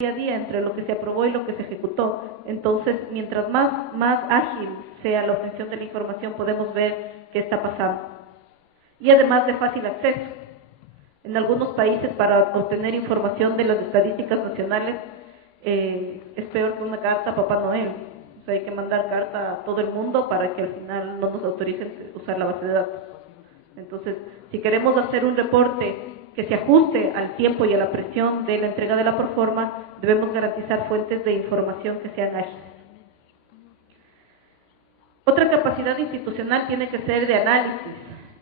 día a día entre lo que se aprobó y lo que se ejecutó. Entonces, mientras más ágil sea la obtención de la información, podemos ver qué está pasando. Y además de fácil acceso. En algunos países, para obtener información de las estadísticas nacionales, es peor que una carta a Papá Noel. O sea, hay que mandar carta a todo el mundo para que al final no nos autoricen usar la base de datos. Entonces, si queremos hacer un reporte que se ajuste al tiempo y a la presión de la entrega de la proforma, debemos garantizar fuentes de información que sean ágiles. Otra capacidad institucional tiene que ser de análisis,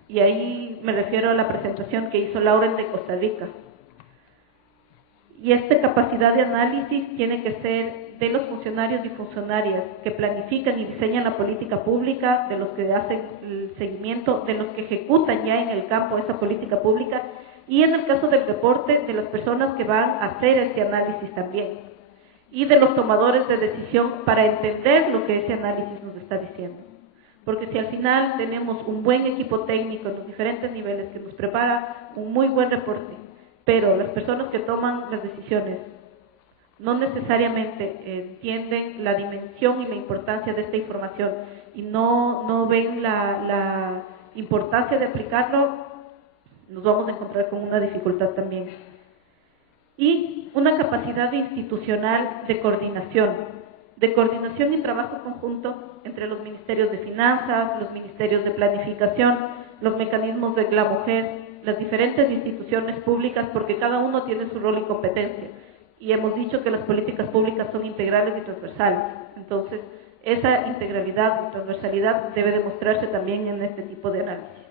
y ahí me refiero a la presentación que hizo Lauren de Costa Rica. Y esta capacidad de análisis tiene que ser de los funcionarios y funcionarias que planifican y diseñan la política pública, de los que hacen el seguimiento, de los que ejecutan ya en el campo esa política pública, y en el caso del reporte, de las personas que van a hacer este análisis también, y de los tomadores de decisión para entender lo que ese análisis nos está diciendo. Porque si al final tenemos un buen equipo técnico en los diferentes niveles que nos prepara un muy buen reporte, pero las personas que toman las decisiones no necesariamente entienden la dimensión y la importancia de esta información y no ven la importancia de aplicarlo, nos vamos a encontrar con una dificultad también. Y una capacidad institucional de coordinación y trabajo conjunto entre los ministerios de finanzas, los ministerios de planificación, los mecanismos de la mujer, las diferentes instituciones públicas, porque cada uno tiene su rol y competencia. Y hemos dicho que las políticas públicas son integrales y transversales. Entonces, esa integralidad y transversalidad debe demostrarse también en este tipo de análisis.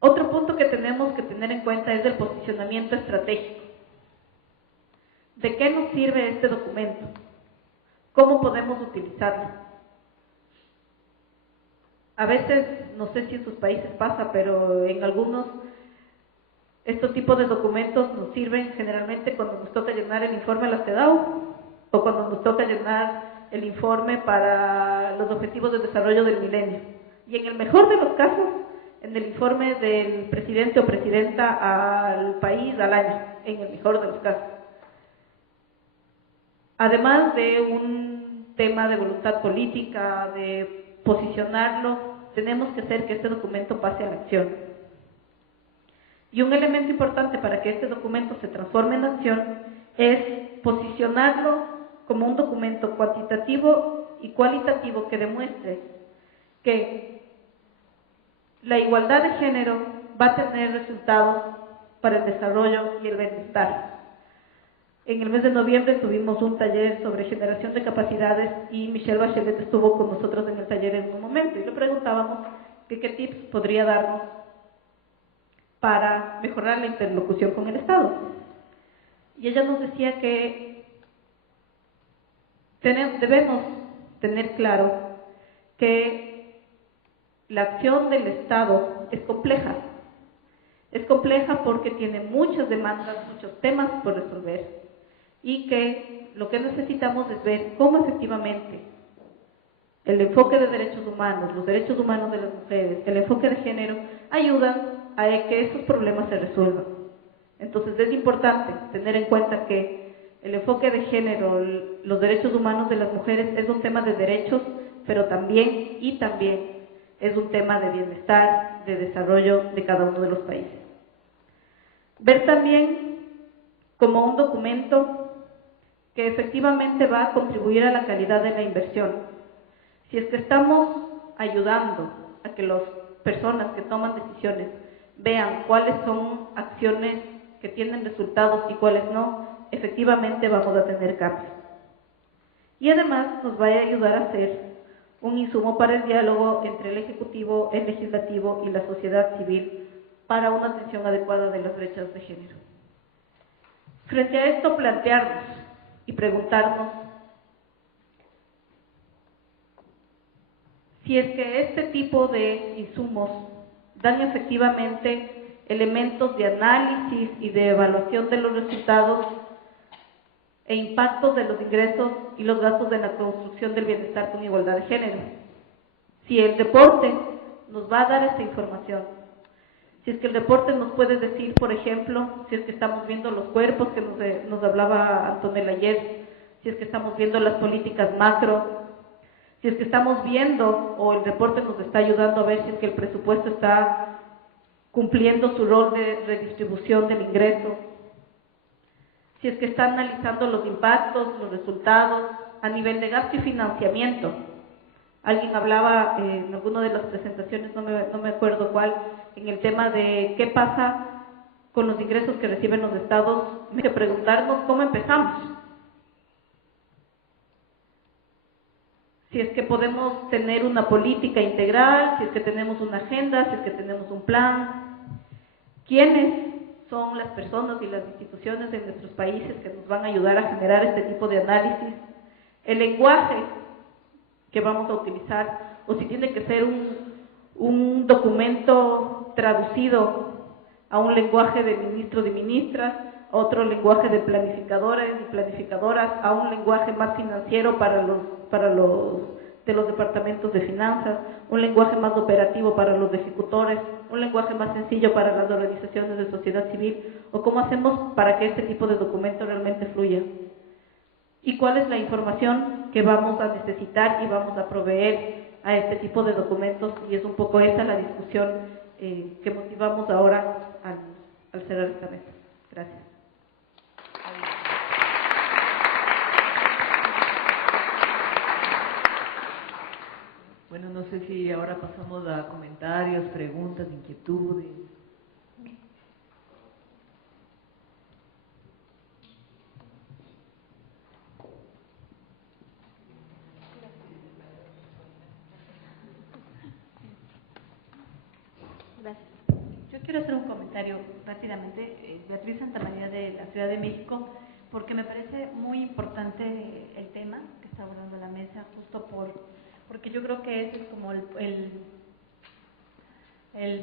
Otro punto que tenemos que tener en cuenta es el posicionamiento estratégico. ¿De qué nos sirve este documento? ¿Cómo podemos utilizarlo? A veces, no sé si en sus países pasa, pero en algunos, estos tipos de documentos nos sirven generalmente cuando nos toca llenar el informe a la CEDAW o cuando nos toca llenar el informe para los objetivos de desarrollo del milenio. Y en el mejor de los casos, en el informe del presidente o presidenta al país al año, en el mejor de los casos. Además de un tema de voluntad política, de posicionarlo, tenemos que hacer que este documento pase a la acción. Y un elemento importante para que este documento se transforme en acción es posicionarlo como un documento cuantitativo y cualitativo que demuestre que la igualdad de género va a tener resultados para el desarrollo y el bienestar. En el mes de noviembre tuvimos un taller sobre generación de capacidades y Michelle Bachelet estuvo con nosotros en el taller en un momento y le preguntábamos qué tips podría darnos para mejorar la interlocución con el Estado. Y ella nos decía que debemos tener claro que la acción del Estado es compleja. Es compleja porque tiene muchas demandas, muchos temas por resolver. Y que lo que necesitamos es ver cómo efectivamente el enfoque de derechos humanos, los derechos humanos de las mujeres, el enfoque de género, ayudan a que esos problemas se resuelvan. Entonces es importante tener en cuenta que el enfoque de género, los derechos humanos de las mujeres es un tema de derechos, pero también es un tema de bienestar, de desarrollo de cada uno de los países. Ver también como un documento que efectivamente va a contribuir a la calidad de la inversión. Si es que estamos ayudando a que las personas que toman decisiones vean cuáles son acciones que tienen resultados y cuáles no, efectivamente vamos a tener cambios. Y además nos va a ayudar a ser un insumo para el diálogo entre el Ejecutivo, el Legislativo y la sociedad civil para una atención adecuada de las brechas de género. Frente a esto, plantearnos y preguntarnos si es que este tipo de insumos dan efectivamente elementos de análisis y de evaluación de los resultados e impactos de los ingresos y los gastos de la construcción del bienestar con igualdad de género. Si el reporte nos va a dar esta información, Si es que el reporte nos puede decir, por ejemplo, si es que estamos viendo los cuerpos que nos hablaba Antonella ayer, si es que estamos viendo las políticas macro, si es que estamos viendo o el reporte nos está ayudando a ver si es que el presupuesto está cumpliendo su rol de redistribución del ingreso, si es que está analizando los impactos, los resultados a nivel de gasto y financiamiento. Alguien hablaba en alguna de las presentaciones, no me acuerdo cuál, en el tema de qué pasa con los ingresos que reciben los estados. Hay que preguntarnos cómo empezamos. Si es que podemos tener una política integral, si es que tenemos una agenda, si es que tenemos un plan. ¿Quiénes son las personas y las instituciones de nuestros países que nos van a ayudar a generar este tipo de análisis? El lenguaje que vamos a utilizar, o si tiene que ser un documento traducido a un lenguaje de ministros y ministras, a otro lenguaje de planificadores y planificadoras, a un lenguaje más financiero para los de los departamentos de finanzas, un lenguaje más operativo para los ejecutores, un lenguaje más sencillo para las organizaciones de sociedad civil, o cómo hacemos para que este tipo de documento realmente fluya. ¿Y cuál es la información que vamos a necesitar y vamos a proveer a este tipo de documentos? Y es un poco esa la discusión que motivamos ahora al cerrar esta mesa. Gracias. Bueno, no sé si ahora pasamos a comentarios, preguntas, inquietudes. Gracias. Yo quiero hacer un comentario rápidamente. Beatriz Santamaría de la Ciudad de México, porque me parece muy importante el tema que está abordando la mesa, justo porque yo creo que ese es como el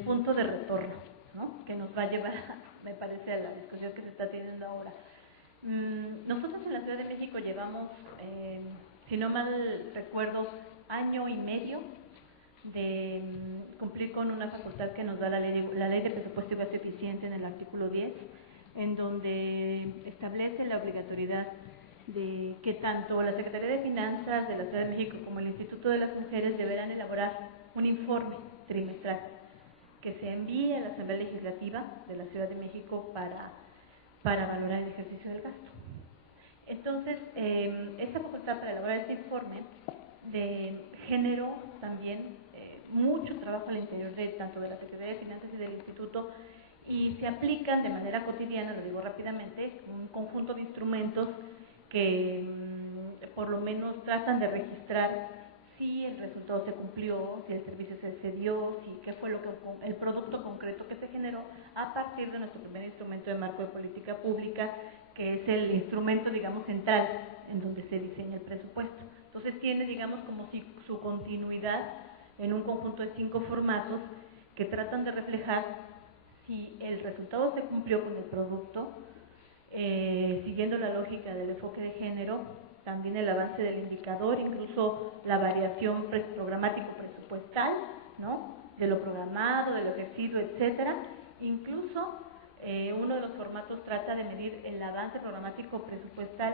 punto de retorno, ¿no?, que nos va a llevar, me parece, a la discusión que se está teniendo ahora. Nosotros en la Ciudad de México llevamos, si no mal recuerdo, año y medio de cumplir con una facultad que nos da la ley de presupuesto y gasto eficiente en el artículo 10, en donde establece la obligatoriedad de que tanto la Secretaría de Finanzas de la Ciudad de México como el Instituto de las Mujeres deberán elaborar un informe trimestral que se envíe a la Asamblea Legislativa de la Ciudad de México para valorar el ejercicio del gasto. Entonces, esta facultad para elaborar este informe generó también mucho trabajo al interior tanto de la Secretaría de Finanzas y del Instituto, y se aplican de manera cotidiana, lo digo rápidamente, un conjunto de instrumentos que por lo menos tratan de registrar si el resultado se cumplió, si el servicio se cedió, si qué fue el producto concreto que se generó a partir de nuestro primer instrumento de marco de política pública, que es el instrumento, digamos, central en donde se diseña el presupuesto. Entonces tiene, digamos, como si su continuidad en un conjunto de 5 formatos que tratan de reflejar si el resultado se cumplió con el producto, siguiendo la lógica del enfoque de género, también el avance del indicador, incluso la variación programático presupuestal, ¿no?, de lo programado, de lo ejercido, etcétera. Incluso uno de los formatos trata de medir el avance programático presupuestal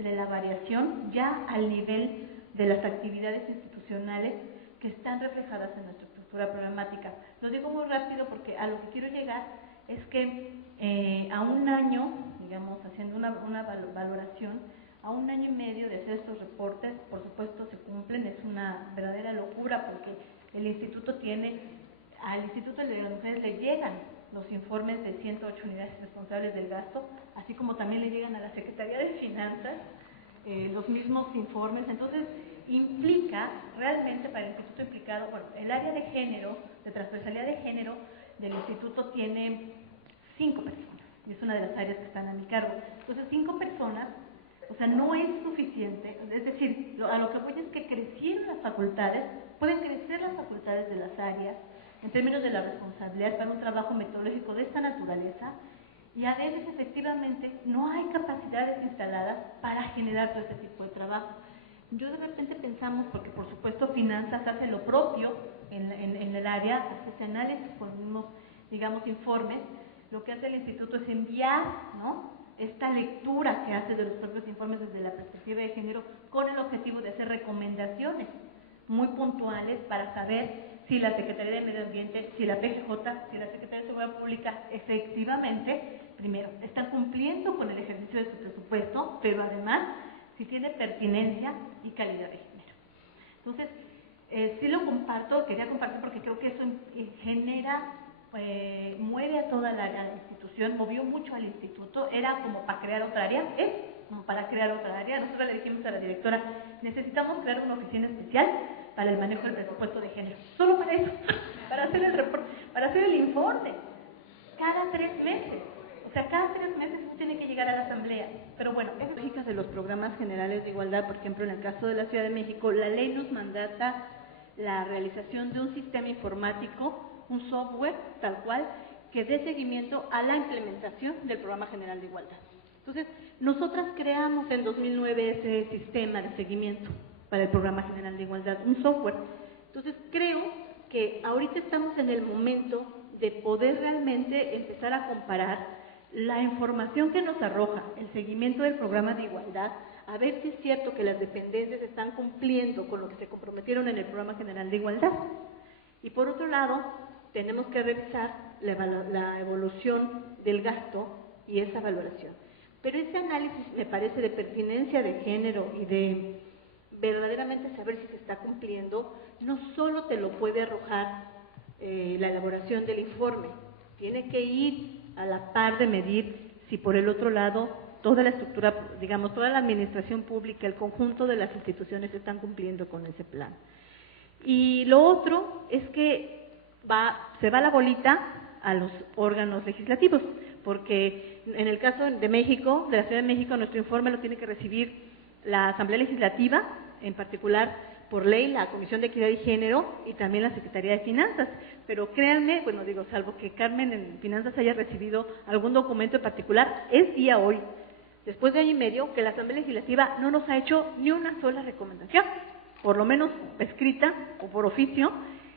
de la variación ya al nivel de las actividades institucionales que están reflejadas en nuestra estructura programática. Lo digo muy rápido porque a lo que quiero llegar es que a un año, digamos, haciendo una valoración, a un año y medio de hacer estos reportes, por supuesto se cumplen, es una verdadera locura porque el instituto al Instituto de las Mujeres le llegan los informes de 108 unidades responsables del gasto, así como también le llegan a la Secretaría de Finanzas los mismos informes. Entonces implica realmente para el instituto implicado, bueno, el área de género, de transversalidad de género del instituto tiene 5 personas, y es una de las áreas que están a mi cargo. Entonces 5 personas, o sea, no es suficiente, es decir, a lo que voy es que crecieron las facultades, pueden crecer las facultades de las áreas en términos de la responsabilidad para un trabajo metodológico de esta naturaleza, y a veces efectivamente no hay capacidades instaladas para generar todo este tipo de trabajo. Yo de repente pensamos, porque por supuesto Finanzas hace lo propio en el área, hace ese análisis con los mismos digamos, informes, lo que hace el instituto es enviar, ¿no?, esta lectura que hace de los propios informes desde la perspectiva de género con el objetivo de hacer recomendaciones muy puntuales para saber si la Secretaría de Medio Ambiente, si la PGJ, si la Secretaría de Seguridad Pública efectivamente, primero, están cumpliendo con el ejercicio de su presupuesto, pero además si tiene pertinencia y calidad de género. Entonces, sí lo comparto, quería compartir porque creo que eso genera, mueve a toda la institución, movió mucho al instituto, era como para crear otra área, es como para crear otra área. Nosotros le dijimos a la directora, necesitamos crear una oficina especial para el manejo del presupuesto de género, solo para eso, para hacer el reporte, para hacer el informe, cada 3 meses. O sea, cada 3 meses tiene que llegar a la asamblea. Pero bueno, es lógica de los programas generales de igualdad. Por ejemplo, en el caso de la Ciudad de México, la ley nos mandata la realización de un sistema informático, un software tal cual, que dé seguimiento a la implementación del Programa General de Igualdad. Entonces, nosotras creamos en 2009 ese sistema de seguimiento para el Programa General de Igualdad, un software. Entonces, creo que ahorita estamos en el momento de poder realmente empezar a comparar la información que nos arroja el seguimiento del programa de igualdad, a ver si es cierto que las dependencias están cumpliendo con lo que se comprometieron en el Programa General de Igualdad. Y por otro lado, tenemos que revisar la evolución del gasto y esa valoración. Pero ese análisis, me parece, de pertinencia de género y de verdaderamente saber si se está cumpliendo, no solo te lo puede arrojar la elaboración del informe, tiene que ir a la par de medir si por el otro lado toda la estructura, digamos, toda la administración pública, el conjunto de las instituciones están cumpliendo con ese plan. Y lo otro es que se va la bolita a los órganos legislativos, porque en el caso de México, de la Ciudad de México, nuestro informe lo tiene que recibir la Asamblea Legislativa, en particular por ley la Comisión de Equidad y Género y también la Secretaría de Finanzas. Pero créanme, bueno, digo, salvo que Carmen en Finanzas haya recibido algún documento en particular, es día hoy, después de año y medio, que la Asamblea Legislativa no nos ha hecho ni una sola recomendación, por lo menos escrita o por oficio.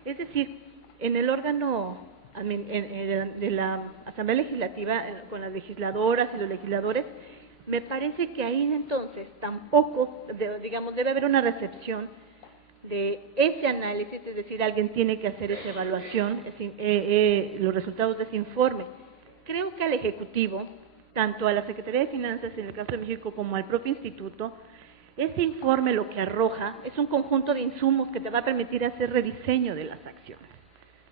Es decir, en el órgano de la Asamblea Legislativa, con las legisladoras y los legisladores, me parece que ahí entonces tampoco, digamos, debe haber una recepción de ese análisis, es decir, alguien tiene que hacer esa evaluación, los resultados de ese informe. Creo que al Ejecutivo, tanto a la Secretaría de Finanzas en el caso de México como al propio Instituto, ese informe lo que arroja es un conjunto de insumos que te va a permitir hacer rediseño de las acciones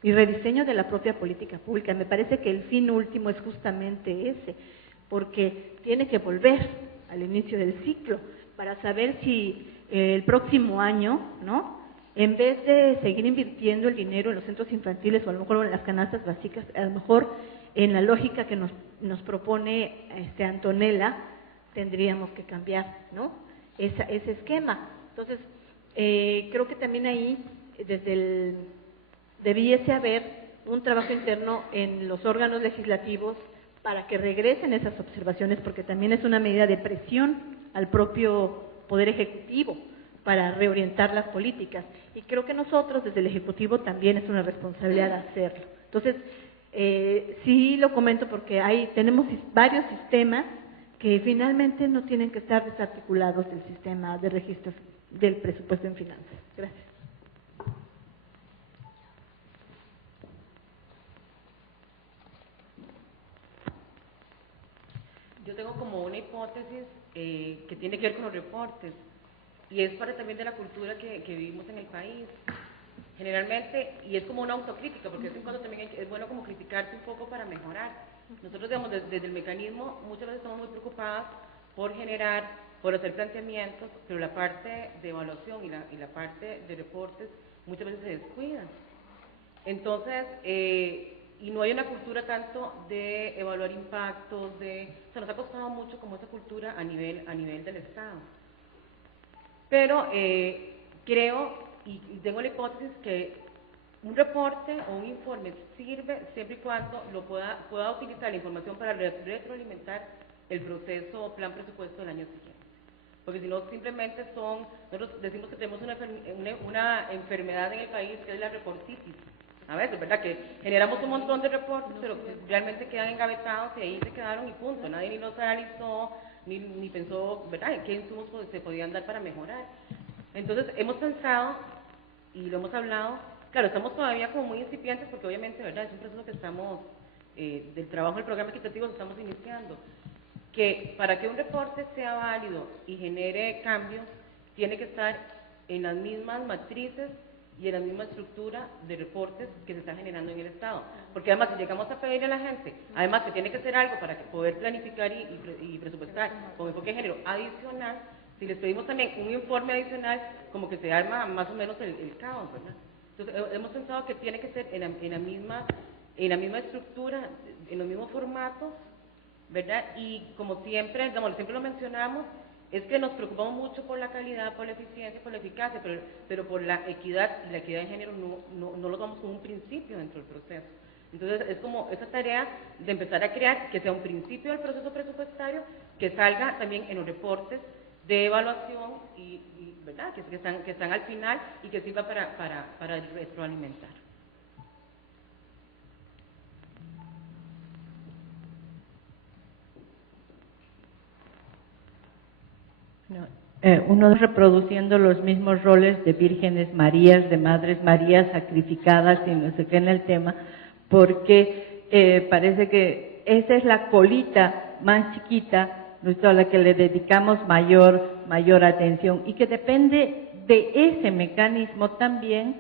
y rediseño de la propia política pública. Me parece que el fin último es justamente ese, porque tiene que volver al inicio del ciclo para saber si el próximo año, ¿no?, en vez de seguir invirtiendo el dinero en los centros infantiles o a lo mejor en las canastas básicas, a lo mejor en la lógica que nos propone Antonella, tendríamos que cambiar, ¿no?, ese esquema. Entonces, creo que también ahí debiese haber un trabajo interno en los órganos legislativos para que regresen esas observaciones, porque también es una medida de presión al propio Poder Ejecutivo para reorientar las políticas. Y creo que nosotros, desde el Ejecutivo, también es una responsabilidad hacerlo. Entonces, sí lo comento porque tenemos varios sistemas que finalmente no tienen que estar desarticulados del sistema de registro del presupuesto en finanzas. Gracias. Yo tengo como una hipótesis que tiene que ver con los reportes, y es parte también de la cultura que vivimos en el país. Generalmente, y es como una autocrítica, porque de vez en cuando también es bueno como criticarse un poco para mejorar. Nosotros, digamos, desde el mecanismo, muchas veces estamos muy preocupadas por generar, por hacer planteamientos, pero la parte de evaluación y la parte de reportes muchas veces se descuidan. Entonces, y no hay una cultura tanto de evaluar impactos, o sea, nos ha costado mucho como esa cultura a nivel del Estado. Pero creo, y tengo la hipótesis que un reporte o un informe sirve siempre y cuando lo pueda utilizar la información para retroalimentar el proceso plan presupuesto del año siguiente. Porque si no, simplemente nosotros decimos que tenemos una enfermedad en el país que es la reportitis. a veces, ¿verdad? Que generamos un montón de reportes, pero que realmente quedan engavetados y ahí se quedaron y punto. Nadie ni los analizó, ni pensó, ¿verdad?, en qué insumos se podían dar para mejorar. Entonces, hemos pensado, y lo hemos hablado, claro, estamos todavía como muy incipientes porque obviamente, ¿verdad?, es un proceso que estamos, del trabajo del programa equitativo que estamos iniciando, que para que un reporte sea válido y genere cambios, tiene que estar en las mismas matrices y en la misma estructura de reportes que se está generando en el Estado. Porque además, si llegamos a pedirle a la gente, además que tiene que ser algo para poder planificar y presupuestar con enfoque de género adicional, si les pedimos también un informe adicional, como que se arma más o menos el caos, ¿verdad? Entonces, hemos pensado que tiene que ser en la misma estructura, en los mismos formatos, ¿verdad? Y como siempre, digamos, siempre lo mencionamos, es que nos preocupamos mucho por la calidad, por la eficiencia, por la eficacia, pero por la equidad, y la equidad de género no lo tomamos como un principio dentro del proceso. Entonces, es como esa tarea de empezar a crear que sea un principio del proceso presupuestario, que salga también en los reportes de evaluación, y ¿verdad?, que están al final y que sirva para retroalimentar. Uno reproduciendo los mismos roles de vírgenes Marías, de madres Marías sacrificadas y no sé qué en el tema, porque parece que esa es la colita más chiquita, ¿no?, a la que le dedicamos mayor atención, y que depende de ese mecanismo también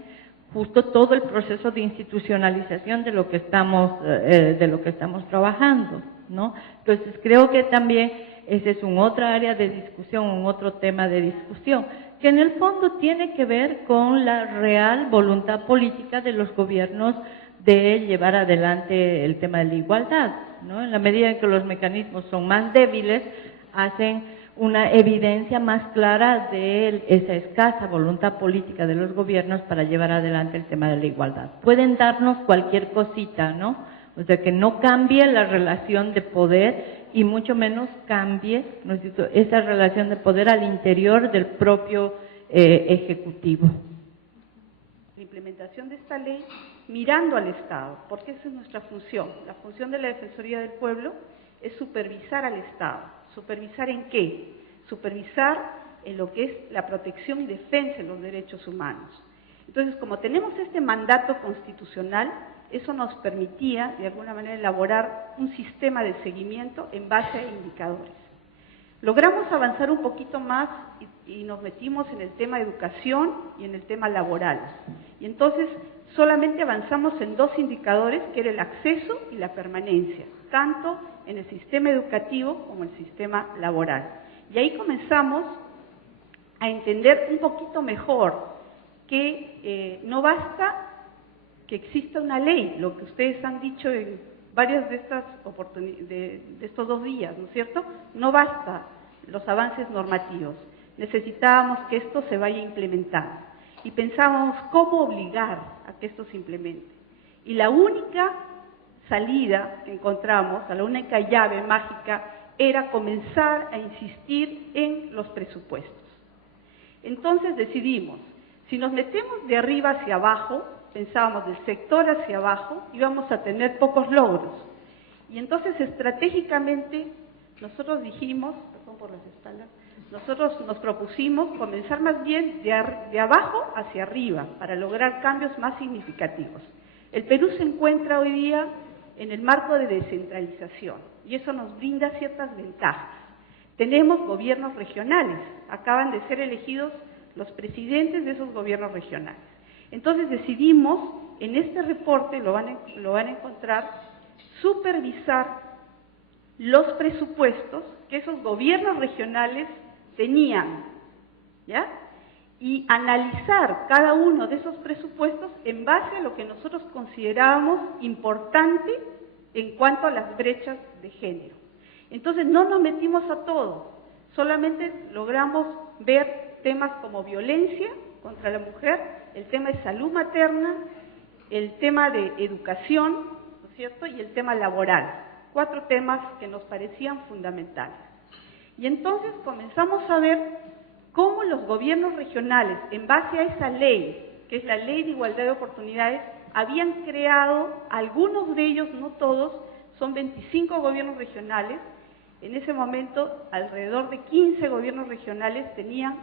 justo todo el proceso de institucionalización de lo que estamos trabajando, ¿no? Entonces creo que también ese es un otra área de discusión, un otro tema de discusión, que en el fondo tiene que ver con la real voluntad política de los gobiernos de llevar adelante el tema de la igualdad, ¿no? En la medida en que los mecanismos son más débiles, hacen una evidencia más clara de esa escasa voluntad política de los gobiernos para llevar adelante el tema de la igualdad. Pueden darnos cualquier cosita, ¿no? O sea, que no cambie la relación de poder y mucho menos cambie, ¿no?, esa relación de poder al interior del propio Ejecutivo. La implementación de esta ley mirando al Estado, porque esa es nuestra función. La función de la Defensoría del Pueblo es supervisar al Estado. ¿Supervisar en qué? Supervisar en lo que es la protección y defensa de los derechos humanos. Entonces, como tenemos este mandato constitucional, eso nos permitía, de alguna manera, elaborar un sistema de seguimiento en base a indicadores. Logramos avanzar un poquito más y nos metimos en el tema de educación y en el tema laboral. Y entonces, solamente avanzamos en 2 indicadores, que era el acceso y la permanencia, tanto en el sistema educativo como en el sistema laboral. Y ahí comenzamos a entender un poquito mejor que no basta que exista una ley, lo que ustedes han dicho en varias de estas de estos 2 días, ¿no es cierto? No basta los avances normativos, necesitábamos que esto se vaya implementando. Y pensábamos cómo obligar a que esto se implemente. Y la única salida que encontramos, la única llave mágica, era comenzar a insistir en los presupuestos. Entonces decidimos, si nos metemos de arriba hacia abajo, pensábamos del sector hacia abajo, íbamos a tener pocos logros. Y entonces estratégicamente nosotros dijimos, perdón por las espaldas, nosotros nos propusimos comenzar más bien de abajo hacia arriba para lograr cambios más significativos. El Perú se encuentra hoy día en el marco de descentralización y eso nos brinda ciertas ventajas. Tenemos gobiernos regionales, acaban de ser elegidos los presidentes de esos gobiernos regionales. Entonces decidimos, en este reporte lo van a encontrar, supervisar los presupuestos que esos gobiernos regionales tenían, ¿ya? Y analizar cada uno de esos presupuestos en base a lo que nosotros considerábamos importante en cuanto a las brechas de género. Entonces no nos metimos a todo, solamente logramos ver temas como violencia contra la mujer, el tema de salud materna, el tema de educación, ¿no es cierto?, y el tema laboral. 4 temas que nos parecían fundamentales. Y entonces comenzamos a ver cómo los gobiernos regionales, en base a esa ley, que es la Ley de Igualdad de Oportunidades, habían creado, algunos de ellos, no todos, son 25 gobiernos regionales. En ese momento, alrededor de 15 gobiernos regionales tenían